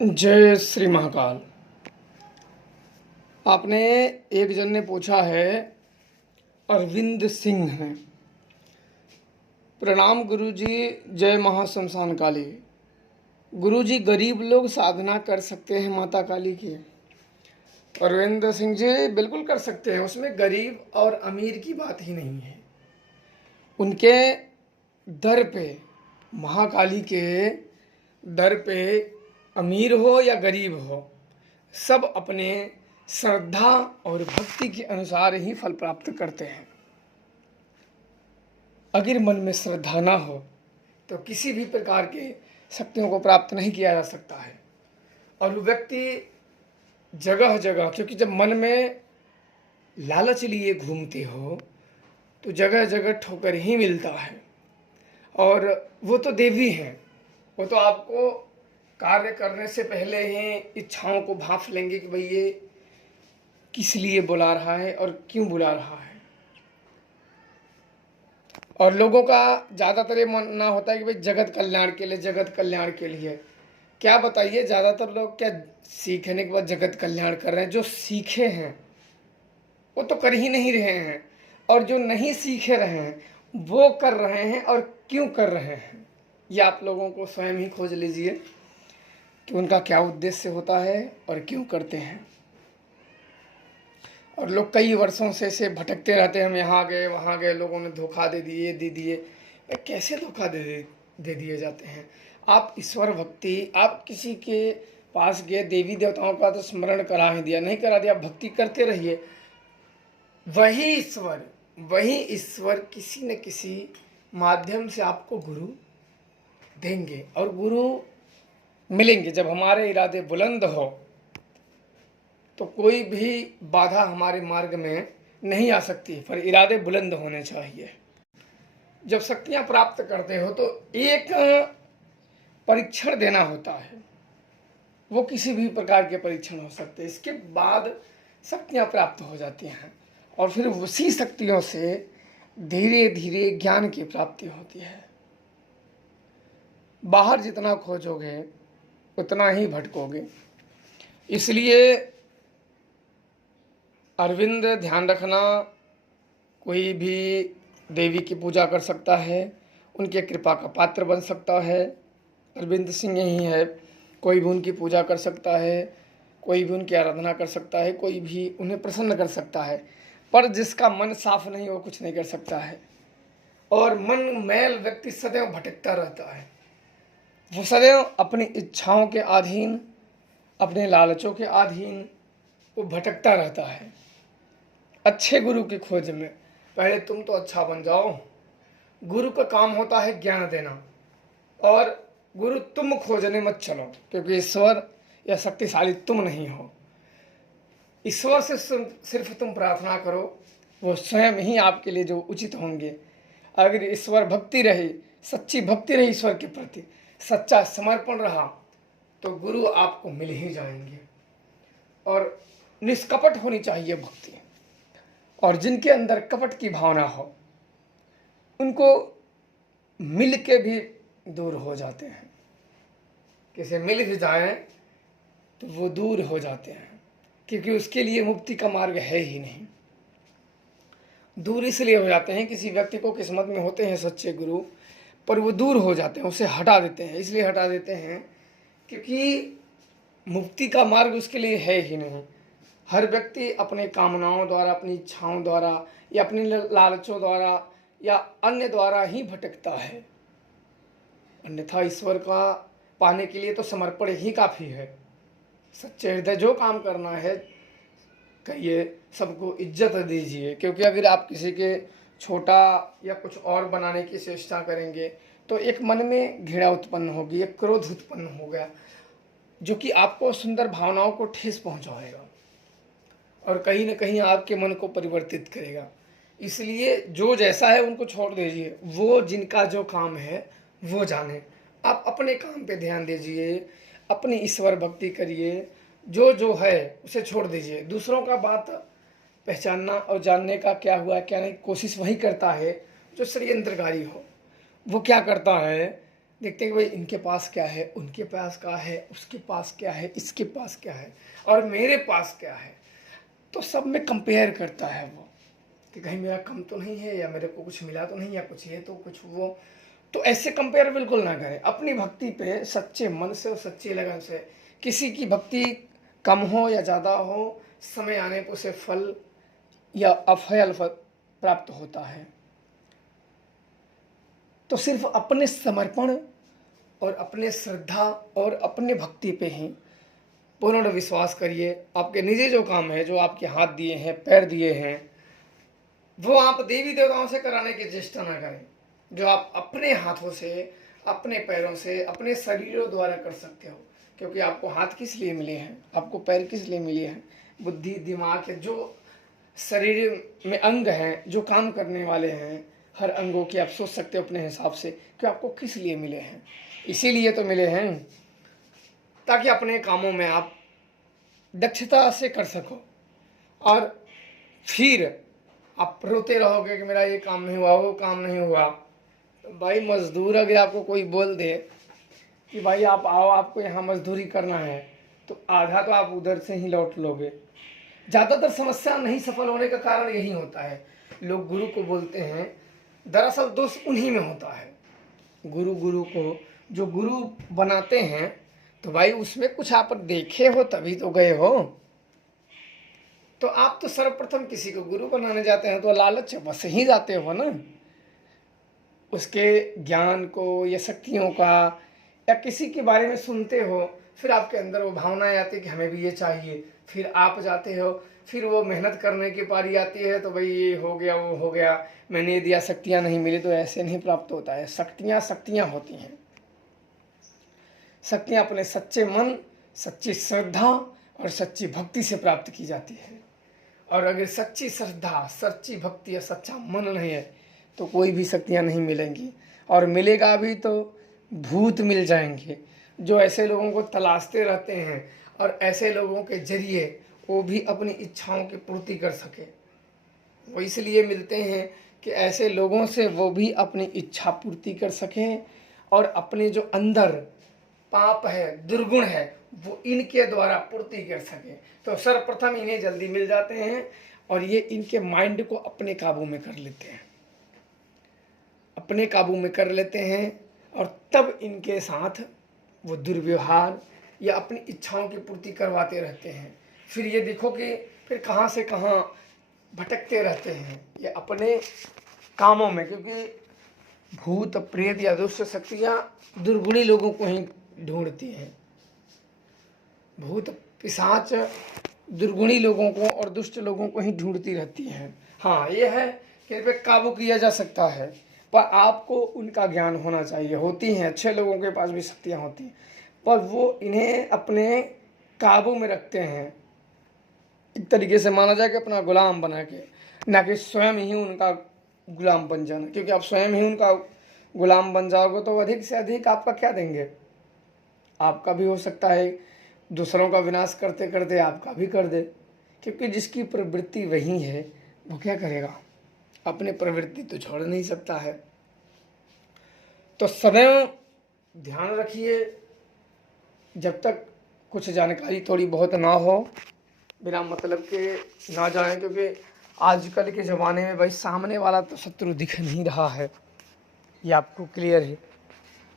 जय श्री महाकाल। आपने एक जन ने पूछा है, अरविंद सिंह हैं। प्रणाम गुरुजी, जय महाशमशान काली। गुरुजी, गरीब लोग साधना कर सकते हैं माता काली की? अरविंद सिंह जी बिल्कुल कर सकते हैं, उसमें गरीब और अमीर की बात ही नहीं है। उनके दर पे, महाकाली के दर पे, अमीर हो या गरीब हो, सब अपने श्रद्धा और भक्ति के अनुसार ही फल प्राप्त करते हैं। अगर मन में श्रद्धा ना हो तो किसी भी प्रकार के शक्तियों को प्राप्त नहीं किया जा सकता है। और वो व्यक्ति जगह जगह, क्योंकि जब मन में लालच लिए घूमते हो तो जगह जगह ठोकर ही मिलता है। और वो तो देवी हैं, वो तो आपको कार्य करने से पहले ही इच्छाओं को भांप लेंगे कि भाई ये किस लिए बुला रहा है और क्यों बुला रहा है। और लोगों का ज़्यादातर ये मानना होता है कि भाई जगत कल्याण के लिए, जगत कल्याण के लिए। क्या बताइए, ज़्यादातर लोग क्या सीखने के बाद जगत कल्याण कर रहे हैं? जो सीखे हैं वो तो कर ही नहीं रहे हैं, और जो नहीं सीखे रहे हैं वो कर रहे हैं। और क्यों कर रहे हैं ये आप लोगों को स्वयं ही खोज लीजिए कि उनका क्या उद्देश्य होता है और क्यों करते हैं। और लोग कई वर्षों से ऐसे भटकते रहते हैं, हम यहाँ गए वहाँ गए, लोगों ने धोखा दे दिए। कैसे धोखा दे दिए जाते हैं? आप ईश्वर भक्ति, आप किसी के पास गए, देवी देवताओं का तो स्मरण करा ही दिया, नहीं करा दिया, भक्ति करते रहिए। वही ईश्वर किसी न किसी माध्यम से आपको गुरु देंगे और गुरु मिलेंगे। जब हमारे इरादे बुलंद हो तो कोई भी बाधा हमारे मार्ग में नहीं आ सकती, पर इरादे बुलंद होने चाहिए। जब शक्तियां प्राप्त करते हो तो एक परीक्षण देना होता है, वो किसी भी प्रकार के परीक्षण हो सकते हैं। इसके बाद शक्तियां प्राप्त हो जाती हैं और फिर उसी शक्तियों से धीरे धीरे ज्ञान की प्राप्ति होती है। बाहर जितना खोजोगे उतना ही भटकोगे। इसलिए अरविंद ध्यान रखना, कोई भी देवी की पूजा कर सकता है, उनके कृपा का पात्र बन सकता है। अरविंद सिंह ही है, कोई भी उनकी पूजा कर सकता है, कोई भी उनकी आराधना कर सकता है, कोई भी उन्हें प्रसन्न कर सकता है। पर जिसका मन साफ नहीं, वो कुछ नहीं कर सकता है। और मन मैल व्यक्ति सदैव भटकता रहता है, वो सदैव अपनी इच्छाओं के अधीन, अपने लालचों के अधीन वो भटकता रहता है। अच्छे गुरु की खोज में पहले तुम तो अच्छा बन जाओ। गुरु का काम होता है ज्ञान देना, और गुरु तुम खोजने मत चलो, क्योंकि ईश्वर या शक्तिशाली तुम नहीं हो। ईश्वर से सिर्फ तुम प्रार्थना करो, वो स्वयं ही आपके लिए जो उचित होंगे। अगर ईश्वर भक्ति रही, सच्ची भक्ति रही ईश्वर के प्रति, सच्चा समर्पण रहा, तो गुरु आपको मिल ही जाएंगे। और निष्कपट होनी चाहिए भक्ति, और जिनके अंदर कपट की भावना हो उनको मिल के भी दूर हो जाते हैं। किसी मिल भी जाएं तो वो दूर हो जाते हैं, क्योंकि उसके लिए मुक्ति का मार्ग है ही नहीं। दूर इसलिए हो जाते हैं, किसी व्यक्ति को किस्मत में होते हैं सच्चे गुरु, पर वो दूर हो जाते हैं, उसे हटा देते हैं। इसलिए हटा देते हैं क्योंकि मुक्ति का मार्ग उसके लिए है ही नहीं। हर व्यक्ति अपने कामनाओं द्वारा, अपनी इच्छाओं द्वारा, या अपनी लालचों द्वारा या अन्य द्वारा ही भटकता है। अन्यथा ईश्वर का पाने के लिए तो समर्पण ही काफ़ी है। सच्चे हृदय जो काम करना है कहिए, सबको इज्जत दीजिए। क्योंकि अगर आप किसी के छोटा या कुछ और बनाने की चेष्टा करेंगे तो एक मन में घृणा उत्पन्न होगी, एक क्रोध उत्पन्न होगा, जो कि आपको सुंदर भावनाओं को ठेस पहुंचाएगा और कहीं ना कहीं आपके मन को परिवर्तित करेगा। इसलिए जो जैसा है उनको छोड़ दीजिए, वो जिनका जो काम है वो जाने। आप अपने काम पे ध्यान दीजिए, अपनी ईश्वर भक्ति करिए, जो जो है उसे छोड़ दीजिए। दूसरों का बात पहचानना और जानने का क्या हुआ क्या नहीं, कोशिश वही करता है जो षड्यंत्रकारी हो। वो क्या करता है, देखते हैं कि भाई इनके पास क्या है, उनके पास क्या है, उसके पास क्या है, इसके पास क्या है और मेरे पास क्या है। तो सब में कंपेयर करता है वो कि कहीं मेरा कम तो नहीं है, या मेरे को कुछ मिला तो नहीं, या कुछ ये तो कुछ वो। तो ऐसे कंपेयर बिल्कुल ना करें। अपनी भक्ति पे सच्चे मन से और सच्ची लगन से, किसी की भक्ति कम हो या ज़्यादा हो, समय आने पर उसे फल या अफल फल प्राप्त होता है। तो सिर्फ अपने समर्पण और अपने श्रद्धा और अपने भक्ति पे ही पूर्ण विश्वास करिए। आपके निजी जो काम है, जो आपके हाथ दिए हैं, पैर दिए हैं, वो आप देवी देवताओं से कराने की चेष्टा ना करें। जो आप अपने हाथों से, अपने पैरों से, अपने शरीरों द्वारा कर सकते हो। क्योंकि आपको हाथ किस लिए मिले हैं, आपको पैर किस लिए मिले हैं, बुद्धि दिमाग है, जो शरीर में अंग हैं, जो काम करने वाले हैं, हर अंगों की आप सोच सकते हो अपने हिसाब से कि आपको किस लिए मिले हैं। इसीलिए तो मिले हैं ताकि अपने कामों में आप दक्षता से कर सको। और फिर आप रोते रहोगे कि मेरा ये काम नहीं हुआ, वो काम नहीं हुआ। भाई मजदूर अगर आपको कोई बोल दे कि भाई आप आओ, आपको यहाँ मजदूरी करना है, तो आधा तो आप उधर से ही लौट लोगे। ज़्यादातर समस्या नहीं सफल होने का कारण यही होता है। लोग गुरु को बोलते हैं, दरअसल दोष उन्हीं में होता है। गुरु को जो गुरु बनाते हैं, तो भाई उसमें कुछ आप देखे हो तभी तो गए हो। तो आप तो सर्वप्रथम किसी को गुरु बनाने जाते हैं तो लालच बस ही जाते हो ना, उसके ज्ञान को या शक्तियों का, या किसी के बारे में सुनते हो, फिर आपके अंदर वो भावनाएं आती है कि हमें भी ये चाहिए। फिर आप जाते हो, फिर वो मेहनत करने की पारी आती है, तो भाई ये हो गया, वो हो गया, मैंने ये दिया, शक्तियाँ नहीं मिली। तो ऐसे नहीं प्राप्त होता है। शक्तियाँ होती हैं। शक्तियाँ अपने सच्चे मन, सच्ची श्रद्धा और सच्ची भक्ति से प्राप्त की जाती है। और अगर सच्ची श्रद्धा, सच्ची भक्ति या सच्चा मन नहीं है तो कोई भी शक्तियाँ नहीं मिलेंगी। और मिलेगा भी तो भूत मिल जाएंगे, जो ऐसे लोगों को तलाशते रहते हैं और ऐसे लोगों के जरिए वो भी अपनी इच्छाओं की पूर्ति कर सके। वो इसलिए मिलते हैं कि ऐसे लोगों से वो भी अपनी इच्छा पूर्ति कर सकें और अपने जो अंदर पाप है, दुर्गुण है, वो इनके द्वारा पूर्ति कर सके। तो सर्वप्रथम इन्हें जल्दी मिल जाते हैं और ये इनके माइंड को अपने काबू में कर लेते हैं, अपने काबू में कर लेते हैं। और तब इनके साथ वो दुर्व्यवहार या अपनी इच्छाओं की पूर्ति करवाते रहते हैं। फिर ये देखो कि फिर कहाँ से कहाँ भटकते रहते हैं ये अपने कामों में। क्योंकि भूत प्रेत या दुष्ट शक्तियाँ दुर्गुणी लोगों को ही ढूंढती हैं। भूत पिशाच दुर्गुणी लोगों को और दुष्ट लोगों को ही ढूंढती रहती हैं। हाँ, ये है कि इन पे काबू किया जा सकता है, पर आपको उनका ज्ञान होना चाहिए। होती हैं, अच्छे लोगों के पास भी शक्तियाँ होती हैं, पर वो इन्हें अपने काबू में रखते हैं। एक तरीके से माना जाए कि अपना गुलाम बना के, ना कि स्वयं ही उनका गुलाम बन जाना। क्योंकि आप स्वयं ही उनका गुलाम बन जाओगे तो अधिक से अधिक आपका क्या देंगे। आपका भी हो सकता है दूसरों का विनाश करते करते आपका भी कर दे। क्योंकि जिसकी प्रवृत्ति वही है वो क्या करेगा, अपनी प्रवृत्ति तो छोड़ नहीं सकता है। तो सदैव ध्यान रखिए, जब तक कुछ जानकारी थोड़ी बहुत ना हो, बिना मतलब के ना जाएं। क्योंकि आजकल के ज़माने में भाई सामने वाला तो शत्रु दिख नहीं रहा है, ये आपको क्लियर है।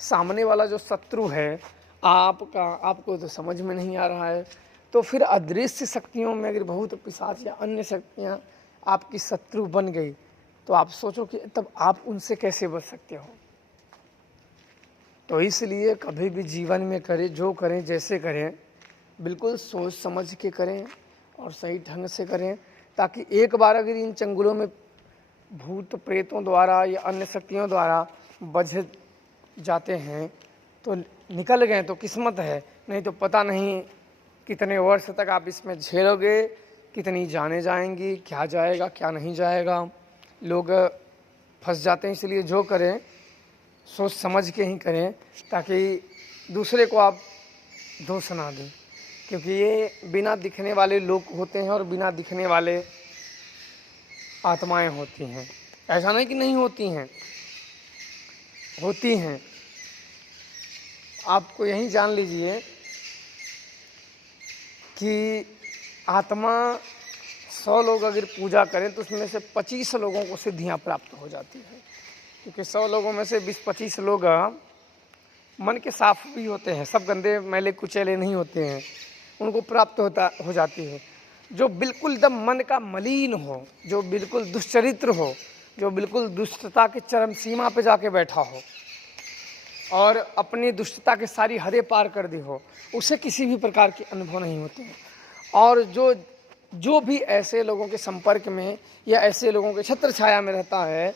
सामने वाला जो शत्रु है आपको तो समझ में नहीं आ रहा है। तो फिर अदृश्य शक्तियों में अगर बहुत पिशाच या अन्य शक्तियाँ आपकी शत्रु बन गई तो आप सोचो कि तब आप उनसे कैसे बच सकते हो। तो इसलिए कभी भी जीवन में करें, जो करें, जैसे करें, बिल्कुल सोच समझ के करें और सही ढंग से करें, ताकि एक बार अगर इन चंगुलों में भूत प्रेतों द्वारा या अन्य शक्तियों द्वारा बझ जाते हैं तो निकल गए तो किस्मत है, नहीं तो पता नहीं कितने वर्ष तक आप इसमें झेलोगे, कितनी जाने जाएंगी, क्या जाएगा क्या नहीं जाएगा। लोग फंस जाते हैं। इसलिए जो करें सोच समझ के ही करें, ताकि दूसरे को आप दोष ना दें। क्योंकि ये बिना दिखने वाले लोग होते हैं और बिना दिखने वाले आत्माएं होती हैं। ऐसा नहीं कि नहीं होती हैं, होती हैं। आपको यही जान लीजिए कि आत्मा 100 लोग अगर पूजा करें तो उसमें से 25 लोगों को सिद्धियां प्राप्त हो जाती है, क्योंकि 100 लोगों में से 20-25 लोग मन के साफ भी होते हैं, सब गंदे मैले कुचैले नहीं होते हैं, उनको प्राप्त हो जाती है। जो बिल्कुल एकदम मन का मलिन हो, जो बिल्कुल दुष्चरित्र हो, जो बिल्कुल दुष्टता के चरम सीमा पे जाके बैठा हो और अपनी दुष्टता के सारी हदें पार कर दी हो, उसे किसी भी प्रकार के अनुभव नहीं होते हैं। और जो भी ऐसे लोगों के संपर्क में या ऐसे लोगों के छत्र छाया में रहता है,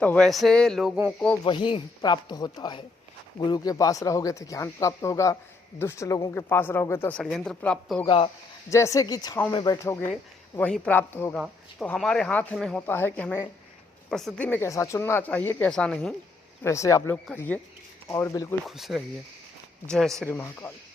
तो वैसे लोगों को वही प्राप्त होता है। गुरु के पास रहोगे तो ज्ञान प्राप्त होगा, दुष्ट लोगों के पास रहोगे तो षड्यंत्र प्राप्त होगा, जैसे कि छाँव में बैठोगे वही प्राप्त होगा। तो हमारे हाथ में होता है कि हमें परिस्थिति में कैसा चुनना चाहिए, कैसा नहीं, वैसे आप लोग करिए और बिल्कुल खुश रहिए। जय श्री महाकाल।